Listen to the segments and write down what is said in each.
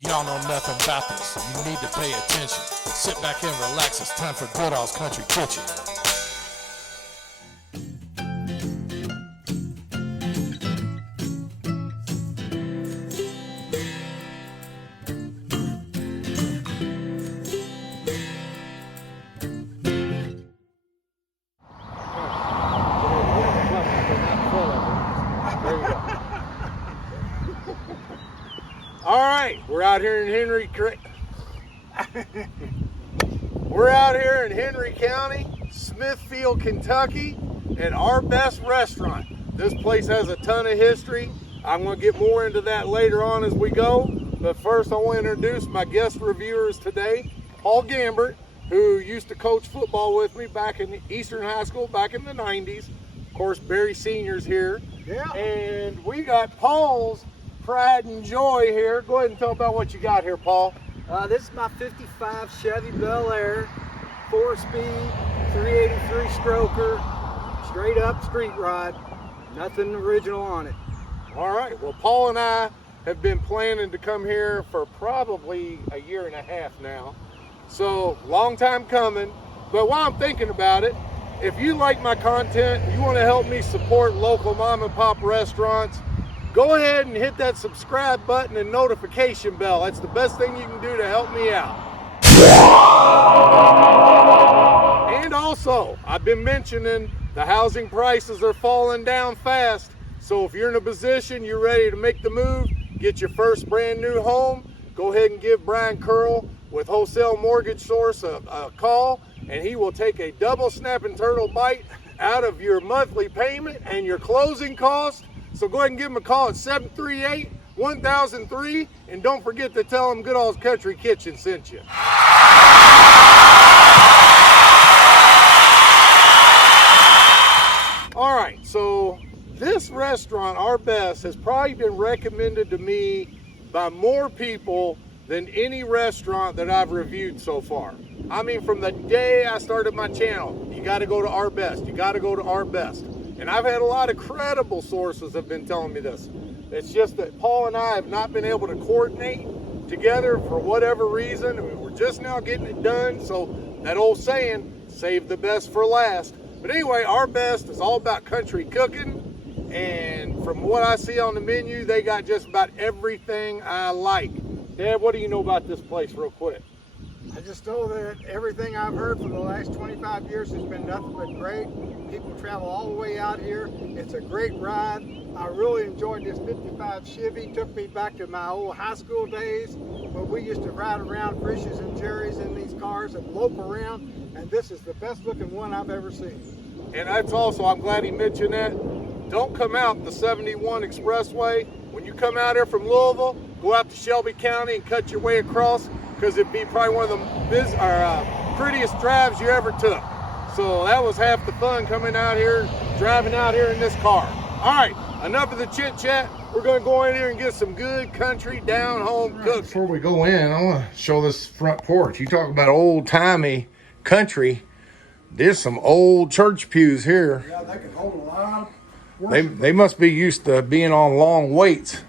Y'all know nothing about this. You need to pay attention. Sit back and relax. It's time for Goodall's Country Kitchen. All right, we're out here in we're out here in Henry County, Smithfield, Kentucky, at Our Best Restaurant. This place has a ton of history. I'm going to get more into that later on as we go. But first, I want to introduce my guest reviewers today, Paul Gambert, who used to coach football with me back in Eastern High School back in the 90s. Of course, Barry Senior's here. Yeah. And we got Paul's pride and joy here. Go ahead and tell about what you got here, Paul. This is my 55 Chevy Bel Air, 4-speed, 383 stroker, straight up street rod, nothing original on it. All right, well, Paul and I have been planning to come here for probably a year and a half now. So, long time coming. But while I'm thinking about it, if you like my content, you want to help me support local mom and pop restaurants, go ahead and hit that subscribe button and notification bell. That's the best thing you can do to help me out. And also, I've been mentioning the housing prices are falling down fast. So if you're in a position, you're ready to make the move, get your first brand new home, go ahead and give Brian Curl with Wholesale Mortgage Source a call, and he will take a double snapping turtle bite out of your monthly payment and your closing cost. So go ahead and give him a call at 738-1003, and don't forget to tell him Goodall's Country Kitchen sent you. All right, so this restaurant, Our Best, has probably been recommended to me by more people than any restaurant that I've reviewed so far. I mean, from the day I started my channel, you got to go to Our Best. You got to go to Our Best. And I've had a lot of credible sources have been telling me this. It's just that Paul and I have not been able to coordinate together for whatever reason. We're just now getting it done. So that old saying, save the best for last. But anyway, Our Best is all about country cooking. And from what I see on the menu, they got just about everything I like. Dad, what do you know about this place real quick? I just know that everything I've heard for the last 25 years has been nothing but great. People travel all the way out here. It's a great ride. I really enjoyed this 55 Chevy. Took me back to my old high school days when we used to ride around Frisch's and Jerry's in these cars and lope around. And this is the best looking one I've ever seen. And that's also, I'm glad he mentioned that. Don't come out the 71 Expressway. When you come out here from Louisville, go out to Shelby County and cut your way across, because it'd be probably one of the prettiest drives you ever took. So that was half the fun coming out here, driving out here in this car. All right, enough of the chit chat. We're gonna go in here and get some good country down home cooking. Before we go in, I wanna show this front porch. You talk about old timey country. There's some old church pews here. Yeah, they can hold a lot. They must be used to being on long waits,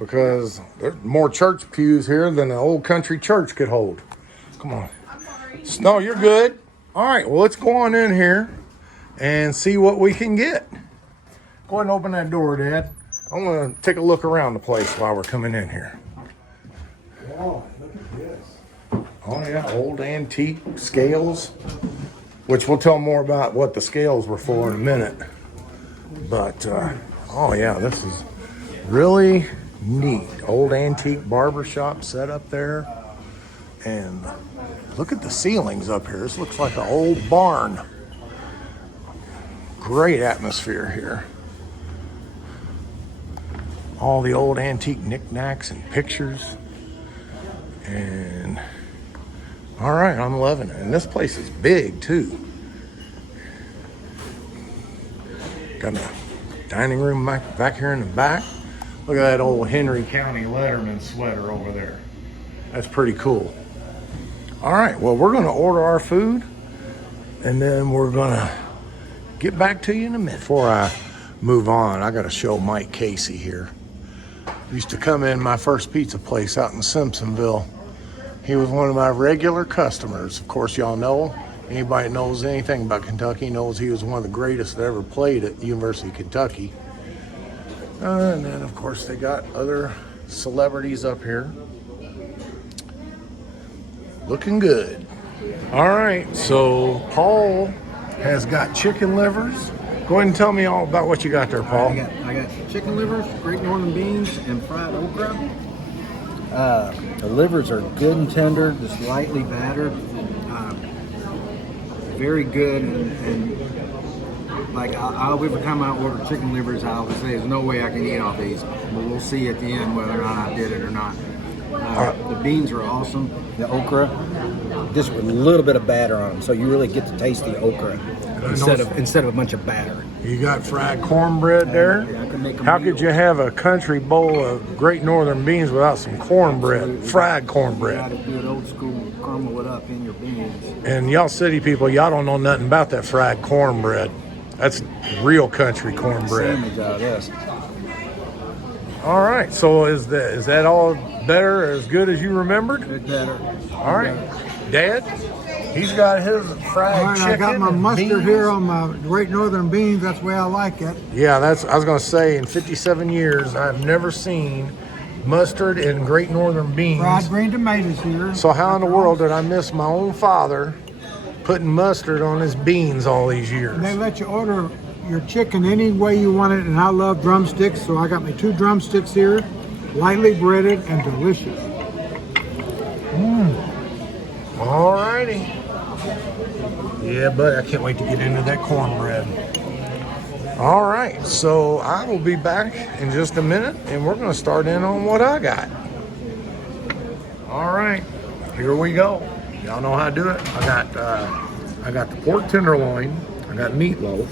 because there's more church pews here than an old country church could hold. Come on. I'm sorry. No, you're good. All right, well, let's go on in here and see what we can get. Go ahead and open that door, Dad. I want to take a look around the place while we're coming in here. Wow, look at this. Oh, yeah, old antique scales, which we'll tell more about what the scales were for in a minute. But, oh, yeah, this is really neat. Old antique barber shop set up there. And look at the ceilings up here. This looks like an old barn. Great atmosphere here. All the old antique knickknacks and pictures. And all right, I'm loving it. And this place is big too. Got a dining room back here in the back. Look at that old Henry County Letterman sweater over there. That's pretty cool. All right, well, we're gonna order our food and then we're gonna get back to you in a minute. Before I move on, I gotta show Mike Casey here. Used to come in my first pizza place out in Simpsonville. He was one of my regular customers. Of course, y'all know, anybody that knows anything about Kentucky knows he was one of the greatest that ever played at the University of Kentucky. And then, of course, they got other celebrities up here. Looking good. All right, so Paul has got chicken livers. Go ahead and tell me all about what you got there, Paul. I got chicken livers, Great Northern beans, and fried okra. The livers are good and tender, just lightly battered. Very good, and like every time I order chicken livers, I always say there's no way I can eat all these. But we'll see at the end whether or not I did it or not. The beans are awesome. The okra, just with a little bit of batter on them, so you really get to taste the okra instead of a bunch of batter. You got fried cornbread there. Yeah, I can make a How meal. could you have a country bowl of Great Northern beans without some cornbread, fried You cornbread? got to do it old school, caramel it up in your beans. And y'all city people, y'all don't know nothing about that fried cornbread. That's real country cornbread. Sandwich out of this. All right, so is that all better, as good as you remembered? Good better. All right, Dad, he's got his fried All right, chicken. I got my and mustard beans. here on my Great Northern beans. That's the way I like it. Yeah, I was gonna say, in 57 years, I've never seen mustard and Great Northern beans. Fried green tomatoes here. So how in the world did I miss my own father putting mustard on his beans all these years? They let you order your chicken any way you want it, and I love drumsticks, so I got my 2 drumsticks here, lightly breaded and delicious. All righty. Yeah, but I can't wait to get into that cornbread. All right, so I will be back in just a minute, and we're going to start in on what I got. All right, here we go. Y'all know how to do it. I got the pork tenderloin, I got meatloaf,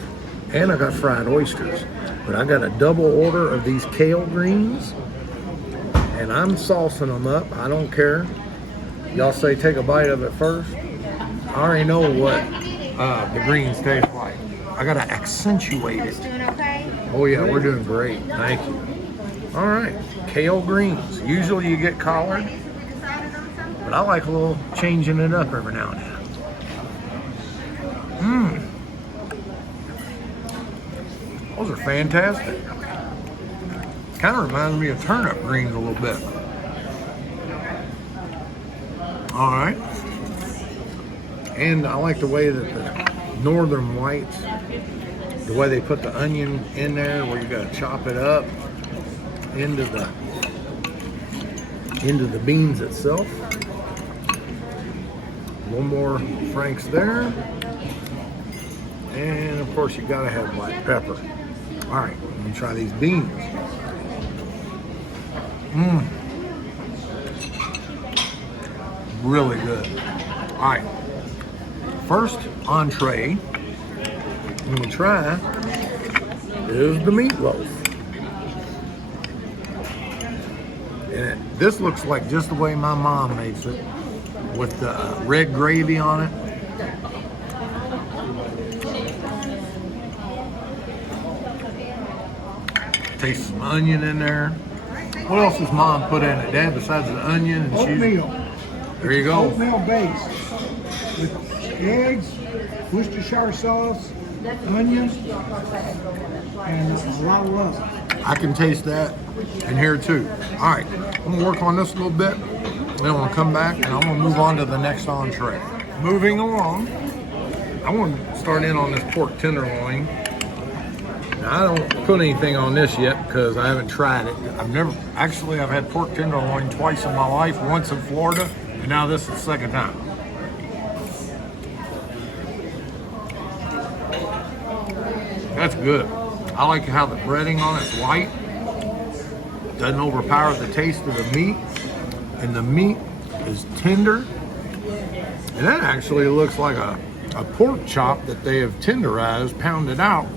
and I got fried oysters. But I got a double order of these kale greens, and I'm saucing them up. I don't care. Y'all say take a bite of it first. I already know what the greens taste like. I gotta accentuate it. Doing okay? Oh yeah, we're doing great. Thank you. All right, kale greens. Usually you get collard, but I like a little changing it up every now and then. Those are fantastic. Kind of reminds me of turnip greens a little bit. All right. And I like the way that the northern whites, the way they put the onion in there, where you gotta chop it up into the beans itself. A little more Frank's there. And of course you gotta have black pepper. All right, let me try these beans. Really good. All right, first entree I'm gonna try is the meatloaf. And this looks like just the way my mom makes it, with the red gravy on it. Taste some onion in there. What else does mom put in it, Dad, besides the onion? And Oatmeal. There you go. Oatmeal base with eggs, Worcestershire sauce, onions, and a lot of love. I can taste that in here too. All right, I'm gonna work on this a little bit. Then I'm gonna come back and I'm gonna move on to the next entree. Moving along, I want to start in on this pork tenderloin. Now, I don't put anything on this yet because I haven't tried it. I've had pork tenderloin twice in my life, once in Florida, and now this is the second time. That's good. I like how the breading on it's light. Doesn't overpower the taste of the meat. And the meat is tender. And that actually looks like a pork chop that they have tenderized, pounded out.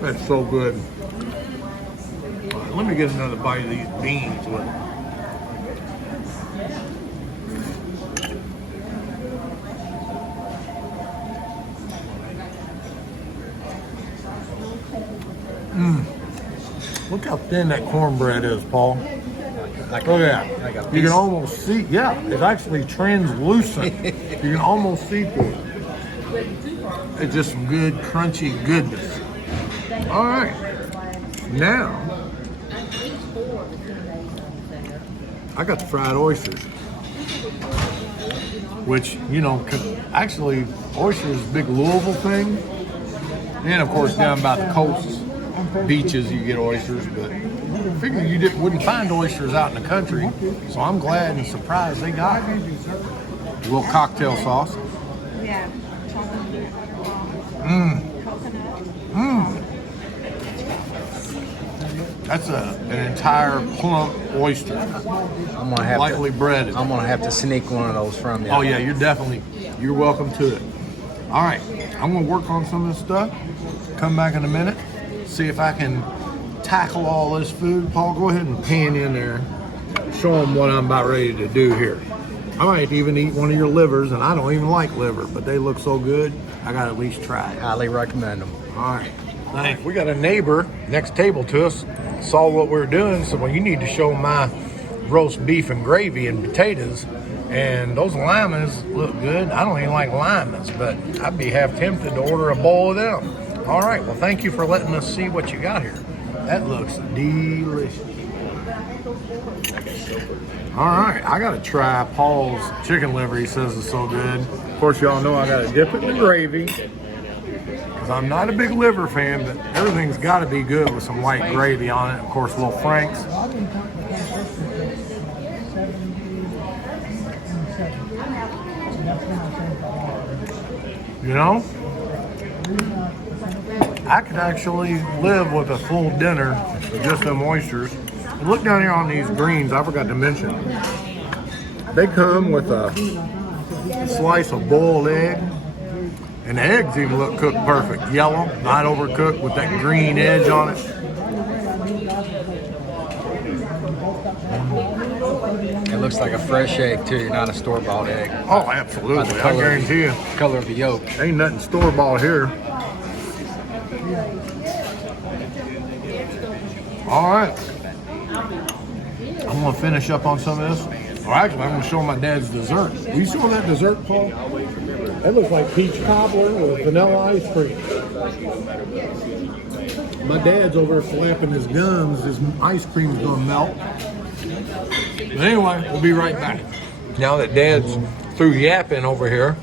That's so good. All right, let me get another bite of these beans with it. Look how thin that cornbread is, Paul. Like Look at like a that. You can almost see, yeah, it's actually translucent. You can almost see through it. It's just some good, crunchy goodness. All right. Now, I got the fried oysters. Which, you know, actually, oysters is a big Louisville thing. And, of course, down by the coasts, beaches, you get oysters. But I figured you wouldn't find oysters out in the country. So I'm glad and surprised they got it. A little cocktail sauce. Yeah. That's an entire plump oyster, I'm gonna have lightly to, breaded. I'm gonna have to sneak one of those from you. Oh yeah, you're welcome to it. All right, I'm gonna work on some of this stuff. Come back in a minute, see if I can tackle all this food. Paul, go ahead and pan in there. Show them what I'm about ready to do here. I might even eat one of your livers, and I don't even like liver, but they look so good, I gotta at least try it. Highly recommend them. All right. Thanks. We got a neighbor next table to us, saw what we're doing, so well, you need to show my roast beef and gravy and potatoes. And those limas look good. I don't even like limas, but I'd be half tempted to order a bowl of them. All right, well, thank you for letting us see what you got here. That looks delicious. All right, I got to try Paul's chicken liver. He says it's so good. Of course, y'all know I got to dip it in the gravy. Because I'm not a big liver fan, but everything's got to be good with some white gravy on it. Of course, little Frank's. You know, I could actually live with a full dinner with just them oysters. And look down here on these greens, I forgot to mention. They come with a slice of boiled egg. And the eggs even look cooked perfect. Yellow, not overcooked, with that green edge on it. It looks like a fresh egg too, not a store-bought egg. Oh, absolutely. I guarantee you. Color of the yolk. Ain't nothing store-bought here. All right. I'm going to finish up on some of this. Or actually, I'm going to show my dad's dessert. Will you show that dessert, Paul? That looks like peach cobbler with vanilla ice cream. My dad's over there flapping his gums. His ice cream's going to melt. But anyway, we'll be right back. Now that Dad's through yapping over here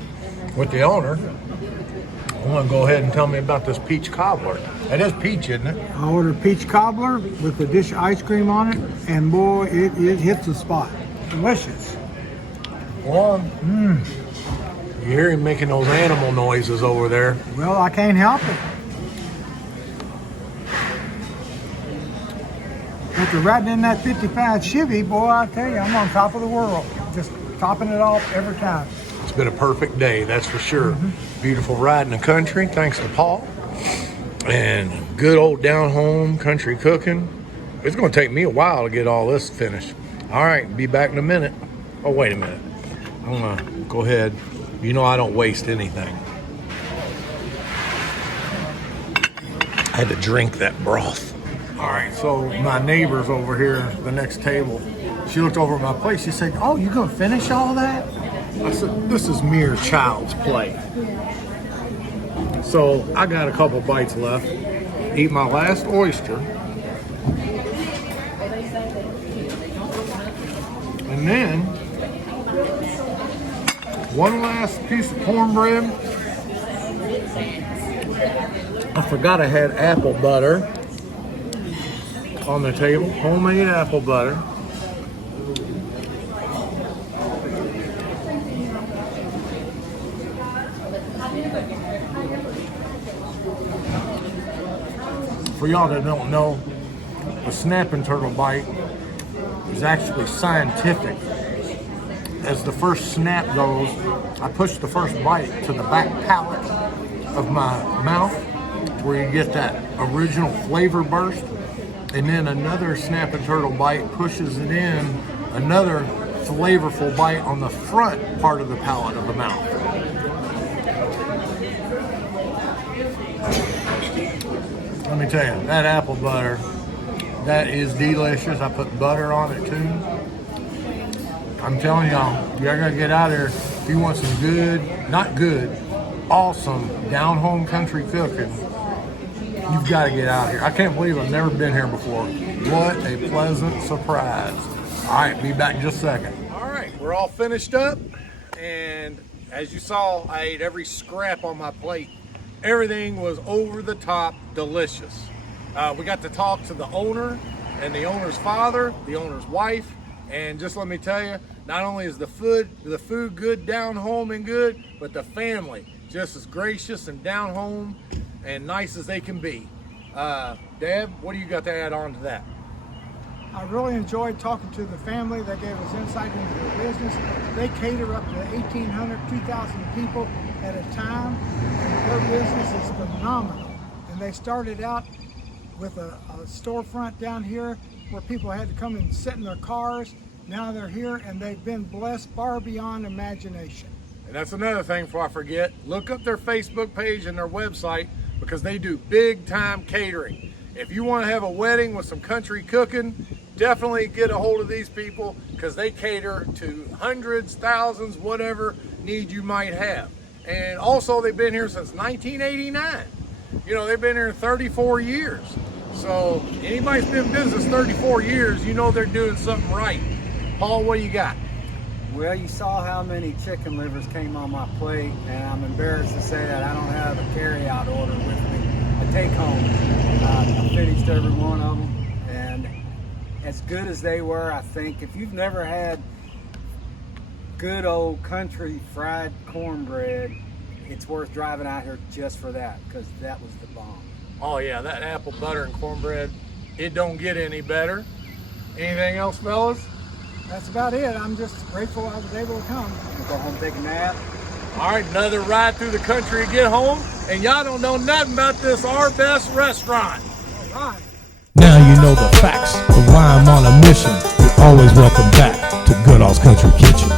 with the owner, I want to go ahead and tell me about this peach cobbler. That is peach, isn't it? I ordered peach cobbler with a dish of ice cream on it, and boy, it hits the spot. Delicious. Well, you hear him making those animal noises over there. Well, I can't help it. After riding in that 55 Chevy, boy, I tell you, I'm on top of the world. Just topping it off every time. It's been a perfect day, that's for sure. Beautiful ride in the country, thanks to Paul. And good old down home country cooking. It's going to take me a while to get all this finished. All right, be back in a minute. Oh, wait a minute. I'm going to go ahead. You know I don't waste anything. I had to drink that broth. All right, so my neighbor's over here, the next table. She looked over at my plate. She said, "Oh, you gonna finish all that?" I said, "This is mere child's play." So I got a couple bites left. Eat my last oyster. And then one last piece of cornbread. I forgot I had apple butter on the table, homemade apple butter. For y'all that don't know, the snapping turtle bite is actually scientific. As the first snap goes, I push the first bite to the back palate of my mouth, where you get that original flavor burst. And then another snapping turtle bite pushes it in, another flavorful bite on the front part of the palate of the mouth. Let me tell you, that apple butter that is delicious. I put butter on it too. I'm telling y'all, you're gonna get out there if you want some good, not good, awesome down-home country cooking. You've got to get out here. I can't believe I've never been here before. What a pleasant surprise. All right, be back in just a second. All right, we're all finished up, and as you saw, I ate every scrap on my plate. Everything was over the top delicious. We got to talk to the owner and the owner's father, the owner's wife, and just let me tell you, not only is the food good down home and good, but the family just as gracious and down home and nice as they can be. Deb, what do you got to add on to that? I really enjoyed talking to the family. They gave us insight into their business. They cater up to 1,800, 2,000 people at a time. And their business is phenomenal. And they started out with a storefront down here where people had to come and sit in their cars. Now they're here and they've been blessed far beyond imagination. And that's another thing before I forget, look up their Facebook page and their website because they do big time catering. If you want to have a wedding with some country cooking, definitely get a hold of these people because they cater to hundreds, thousands, whatever need you might have. And also they've been here since 1989. You know, they've been here 34 years. So anybody's been in business 34 years, you know they're doing something right. Paul, what do you got? Well, you saw how many chicken livers came on my plate, and I'm embarrassed to say that I don't have a carry-out order with me. A take-home. I finished every one of them, and as good as they were, I think if you've never had good old country fried cornbread, it's worth driving out here just for that, because that was the bomb. Oh yeah, that apple butter and cornbread, it don't get any better. Anything else, fellas? That's about it. I'm just grateful I was able to come. Go home, take a nap. All right, another ride through the country to get home, and y'all don't know nothing about this Our Best restaurant. All right. Now you know the facts of why I'm on a mission. You're always welcome back to Goodall's Country Kitchen.